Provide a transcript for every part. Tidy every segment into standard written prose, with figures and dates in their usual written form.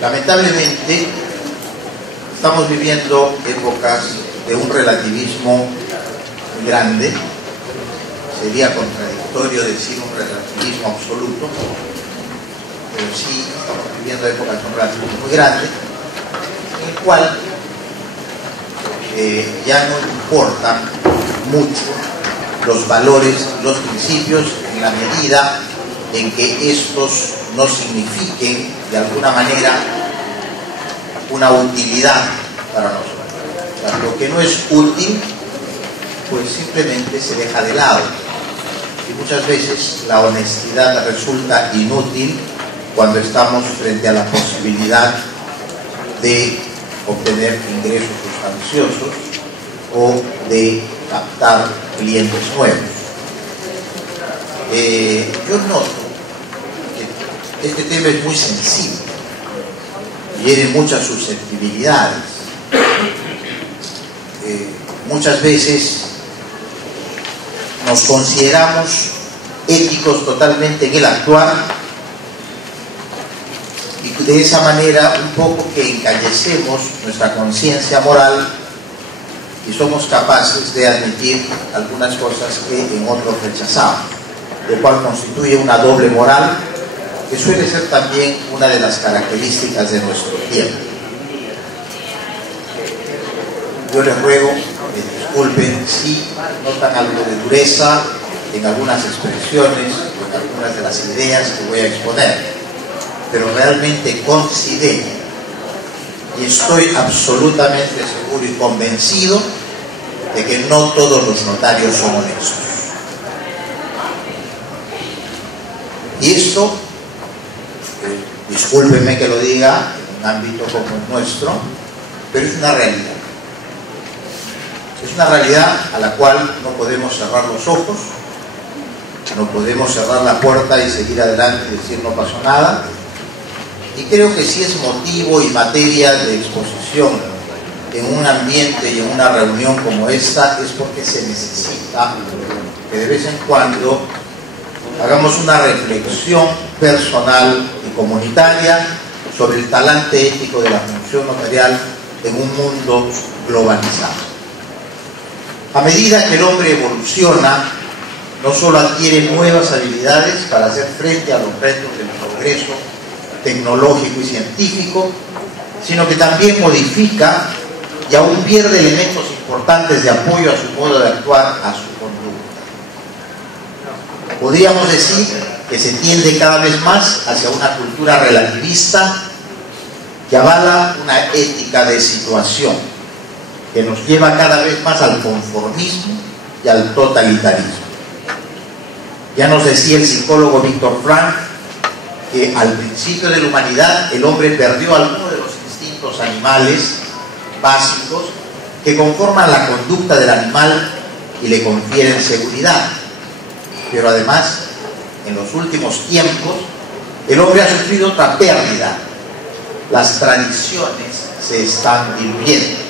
Lamentablemente, estamos viviendo épocas de un relativismo muy grande. Sería contradictorio decir un relativismo absoluto, pero sí estamos viviendo épocas de un relativismo muy grande, en el cual ya no importan mucho los valores, los principios, en la medida en que estos no signifiquen de alguna manera una utilidad para nosotros. O sea, lo que no es útil, pues simplemente se deja de lado. Y muchas veces la honestidad resulta inútil cuando estamos frente a la posibilidad de obtener ingresos sustanciosos o de captar clientes nuevos. Yo noto que este tema es muy sensible y tiene muchas susceptibilidades. Muchas veces nos consideramos éticos totalmente en el actuar y de esa manera un poco que encallecemos nuestra conciencia moral y somos capaces de admitir algunas cosas que en otros rechazamos, lo cual constituye una doble moral que suele ser también una de las características de nuestro tiempo. Yo les ruego que disculpen si notan algo de dureza en algunas expresiones o en algunas de las ideas que voy a exponer, pero realmente considero y estoy absolutamente seguro y convencido de que no todos los notarios son honestos. Y esto, discúlpenme que lo diga en un ámbito como el nuestro, pero es una realidad. Es una realidad a la cual no podemos cerrar los ojos, no podemos cerrar la puerta y seguir adelante y decir no pasó nada. Y creo que sí es motivo y materia de exposición en un ambiente y en una reunión como esta, es porque se necesita que de vez en cuando hagamos una reflexión personal y comunitaria sobre el talante ético de la función notarial en un mundo globalizado. A medida que el hombre evoluciona, no solo adquiere nuevas habilidades para hacer frente a los retos del progreso tecnológico y científico, sino que también modifica y aún pierde elementos importantes de apoyo a su modo de actuar, a su conducta. Podríamos decir que se tiende cada vez más hacia una cultura relativista que avala una ética de situación, que nos lleva cada vez más al conformismo y al totalitarismo. Ya nos decía el psicólogo Viktor Frankl que al principio de la humanidad el hombre perdió algunos de los instintos animales básicos que conforman la conducta del animal y le confieren seguridad. Pero además, en los últimos tiempos, el hombre ha sufrido otra pérdida. Las tradiciones se están diluyendo.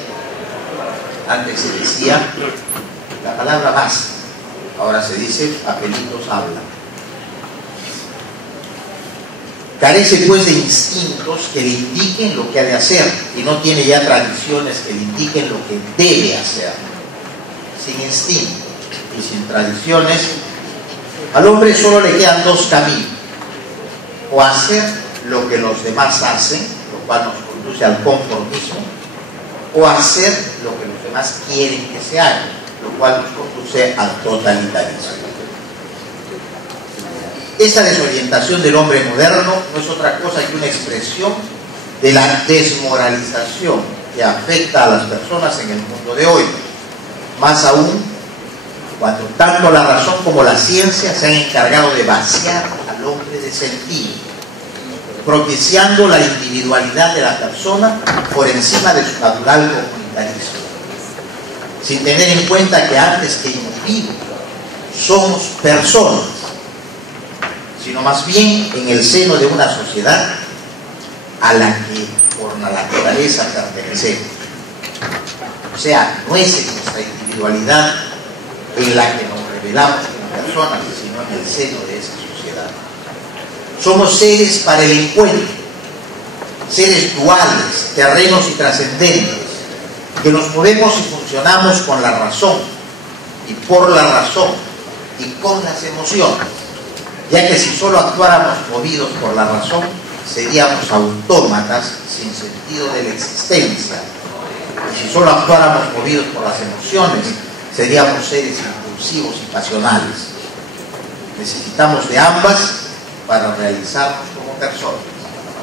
Antes se decía, la palabra basta. Ahora se dice, papelitos hablan. Carece pues de instintos que le indiquen lo que ha de hacer y no tiene ya tradiciones que le indiquen lo que debe hacer. Sin instinto y sin tradiciones, al hombre solo le quedan dos caminos: o hacer lo que los demás hacen, lo cual nos conduce al conformismo, o hacer lo que los demás quieren que se haga, lo cual nos conduce al totalitarismo. Esa desorientación del hombre moderno no es otra cosa que una expresión de la desmoralización que afecta a las personas en el mundo de hoy. Más aún, cuando tanto la razón como la ciencia se han encargado de vaciar al hombre de sentido, propiciando la individualidad de la persona por encima de su natural comunitarismo, sin tener en cuenta que antes que individuos somos personas, sino más bien en el seno de una sociedad a la que por la naturaleza pertenecemos. O sea, no es en nuestra individualidad en la que nos revelamos como personas, sino en el seno de esa sociedad. Somos seres para el encuentro, seres duales, terrenos y trascendentes, que nos movemos y funcionamos con la razón y por la razón y con las emociones, ya que si solo actuáramos movidos por la razón, seríamos autómatas sin sentido de la existencia. Y si solo actuáramos movidos por las emociones, seríamos seres impulsivos y pasionales. Necesitamos de ambas para realizarnos como personas,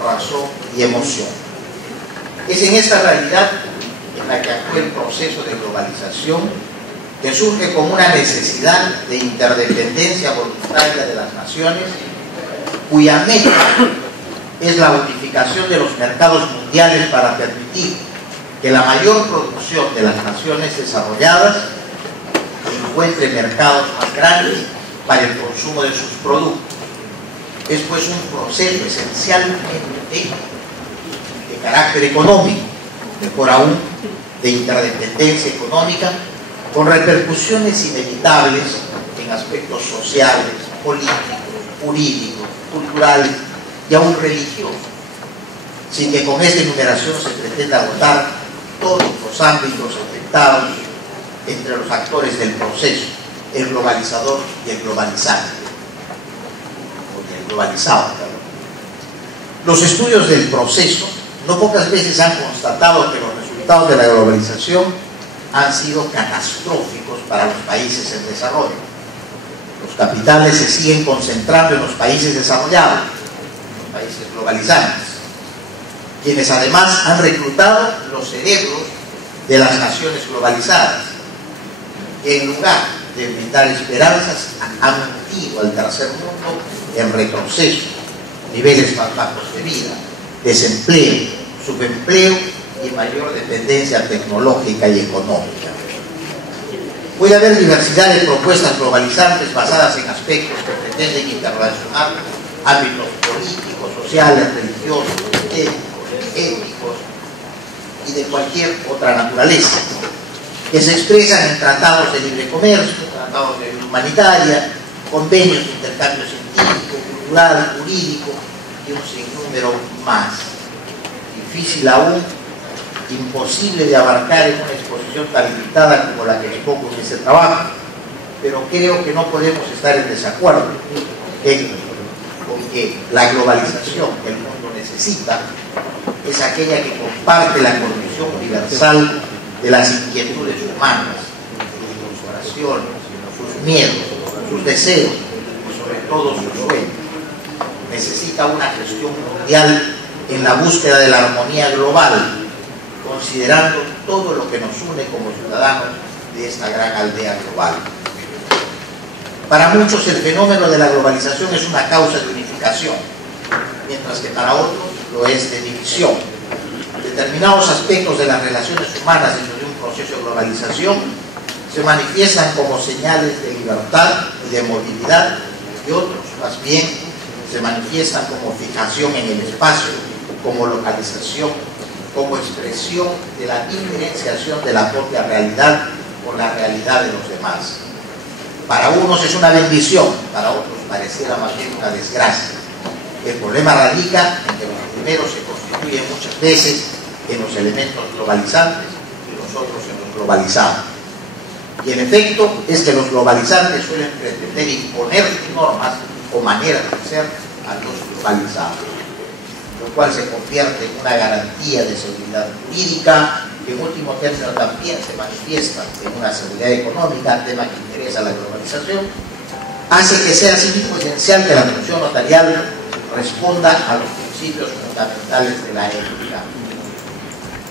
razón y emoción. Es en esta realidad en la que actúa el proceso de globalización, que surge como una necesidad de interdependencia voluntaria de las naciones, cuya meta es la unificación de los mercados mundiales para permitir que la mayor producción de las naciones desarrolladas encuentre mercados más grandes para el consumo de sus productos. Es pues un proceso esencialmente de carácter económico, mejor aún, de interdependencia económica, con repercusiones inevitables en aspectos sociales, políticos, jurídicos, culturales y aún religiosos, sin que con esta enumeración se pretenda agotar todos los ámbitos afectados entre los actores del proceso, el globalizador y el globalizante, o el globalizado. Los estudios del proceso no pocas veces han constatado que los resultados de la globalización han sido catastróficos para los países en desarrollo. Los capitales se siguen concentrando en los países desarrollados, en los países globalizantes, quienes además han reclutado los cerebros de las naciones globalizadas, que en lugar de brindar esperanzas han hundido al tercer mundo en retroceso, niveles más bajos de vida, desempleo, subempleo y mayor dependencia tecnológica y económica. Puede haber diversidad de propuestas globalizantes basadas en aspectos que pretenden interrelacionar ámbitos políticos, sociales, religiosos, étnicos y de cualquier otra naturaleza, que se expresan en tratados de libre comercio, tratados de ayuda humanitaria, convenios de intercambio científico, cultural, jurídico y un sinnúmero más. Difícil aún, imposible de abarcar en una exposición tan limitada como la que expongo en este trabajo, pero creo que no podemos estar en desacuerdo con que la globalización que el mundo necesita es aquella que comparte la condición universal de las inquietudes humanas, sus frustraciones, sus miedos, sus deseos y sobre todo sus sueños. Necesita una gestión mundial en la búsqueda de la armonía global, considerando todo lo que nos une como ciudadanos de esta gran aldea global. Para muchos el fenómeno de la globalización es una causa de unificación, mientras que para otros lo es de división. Determinados aspectos de las relaciones humanas dentro de un proceso de globalización se manifiestan como señales de libertad y de movilidad, y otros, más bien, se manifiestan como fijación en el espacio, como localización, como expresión de la diferenciación de la propia realidad con la realidad de los demás. Para unos es una bendición, para otros pareciera más bien una desgracia. El problema radica en que los primeros se constituyen muchas veces en los elementos globalizantes y los otros en los globalizados. Y en efecto es que los globalizantes suelen pretender imponer normas o maneras de ser a los globalizados, lo cual se convierte en una garantía de seguridad jurídica, que en último término también se manifiesta en una seguridad económica, tema que interesa a la globalización, hace que sea asimismo esencial que la función notarial responda a los principios fundamentales de la ética: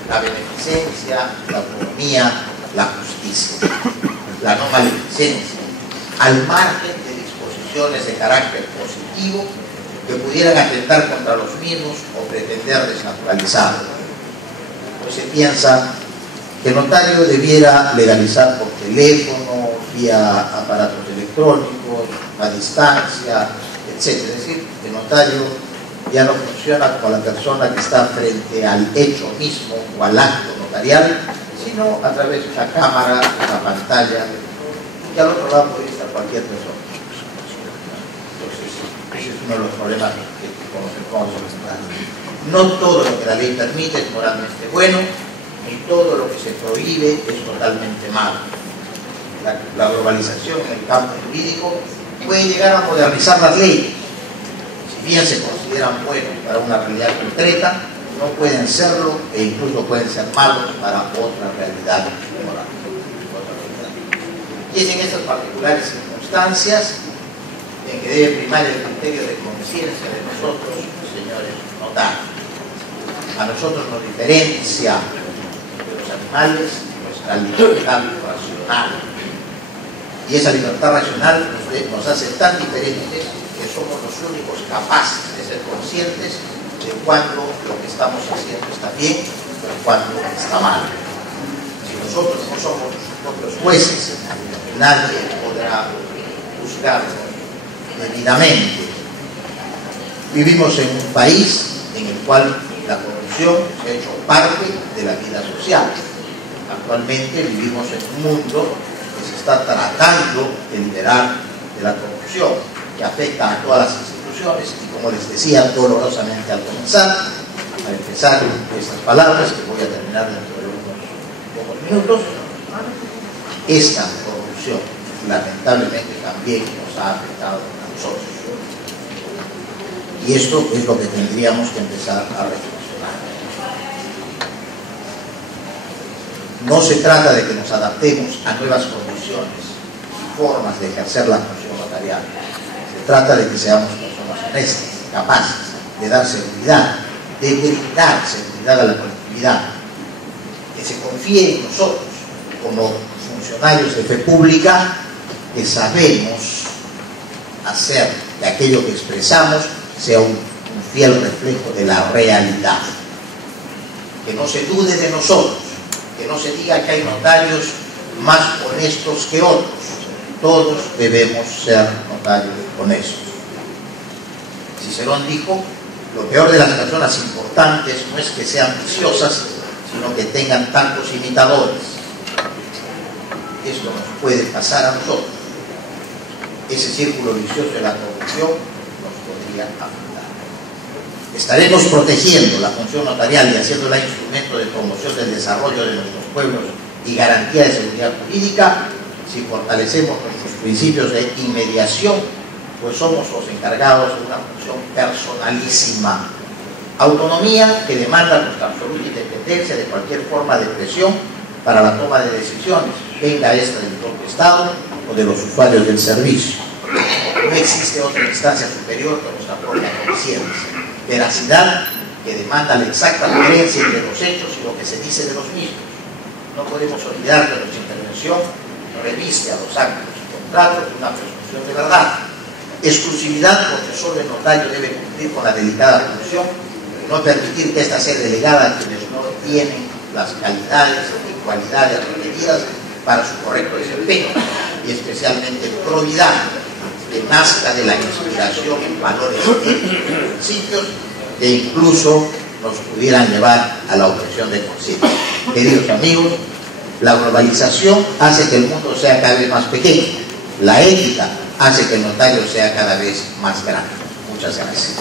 la beneficencia, la autonomía, la justicia, la no maleficencia, al margen de disposiciones de carácter positivo que pudieran atentar contra los mismos o pretender desnaturalizarlos. Pues se piensa que el notario debiera legalizar por teléfono, vía aparatos electrónicos, a distancia, etc. Es decir, el notario ya no funciona como la persona que está frente al hecho mismo o al acto notarial, sino a través de una cámara, una pantalla, y al otro lado puede estar cualquier persona. Entonces, ese es uno de los problemas que conocemos. No todo lo que la ley permite es moralmente bueno, ni todo lo que se prohíbe es totalmente malo. La globalización en el campo jurídico puede llegar a modernizar las leyes. Si bien se consideran buenos para una realidad concreta, no pueden serlo e incluso pueden ser malos para otra realidad moral. Y es en estas particulares circunstancias en que debe primar el criterio de conciencia de nosotros, señores notarios. A nosotros nos diferencia de los animales nuestra libertad racional. Y esa libertad racional nos hace tan diferentes que somos los únicos capaces de ser conscientes de cuándo lo que estamos haciendo está bien o cuándo está mal. Si nosotros no somos nuestros propios jueces, nadie podrá juzgarnos debidamente. Vivimos en un país en el cual la corrupción se ha hecho parte de la vida social. Actualmente vivimos en un mundo que se está tratando de liberar de la corrupción, que afecta a todas las instituciones y, como les decía dolorosamente al comenzar, al empezar estas palabras, que voy a terminar dentro de unos pocos minutos, esta corrupción lamentablemente también nos ha afectado a nosotros. Y esto es lo que tendríamos que empezar a reflexionar. No se trata de que nos adaptemos a nuevas condiciones y formas de ejercer la función notarial. Se trata de que seamos personas honestas, capaces de dar seguridad, de brindar seguridad a la colectividad, que se confíe en nosotros como funcionarios de fe pública, que sabemos hacer que aquello que expresamos sea un fiel reflejo de la realidad. Que no se dude de nosotros, que no se diga que hay notarios más honestos que otros. Todos debemos ser notarios honestos. Cicerón dijo: lo peor de las personas importantes no es que sean viciosas, sino que tengan tantos imitadores. Esto nos puede pasar a nosotros. Ese círculo vicioso de la corrupción nos podría afectar. Estaremos protegiendo la función notarial y haciéndola instrumento de promoción del desarrollo de nuestros pueblos y garantía de seguridad jurídica si fortalecemos nuestros principios de inmediación, pues somos los encargados de una función personalísima. Autonomía que demanda nuestra absoluta independencia de cualquier forma de presión para la toma de decisiones, venga esta del propio Estado o de los usuarios del servicio. No existe otra instancia superior que nuestra propia conciencia. Veracidad que demanda la exacta coherencia entre los hechos y lo que se dice de los mismos. No podemos olvidar que nuestra intervención reviste a los actos y contratos de una presunción de verdad. Exclusividad porque solo el notario debe cumplir con la delicada función y no permitir que ésta sea delegada a quienes no tienen las calidades y cualidades requeridas para su correcto desempeño, y especialmente probidad que nazca de la inspiración en valores y principios que incluso nos pudieran llevar a la objeción de conciencia. Queridos amigos, la globalización hace que el mundo sea cada vez más pequeño. La ética hace que el notario sea cada vez más grande. Muchas gracias.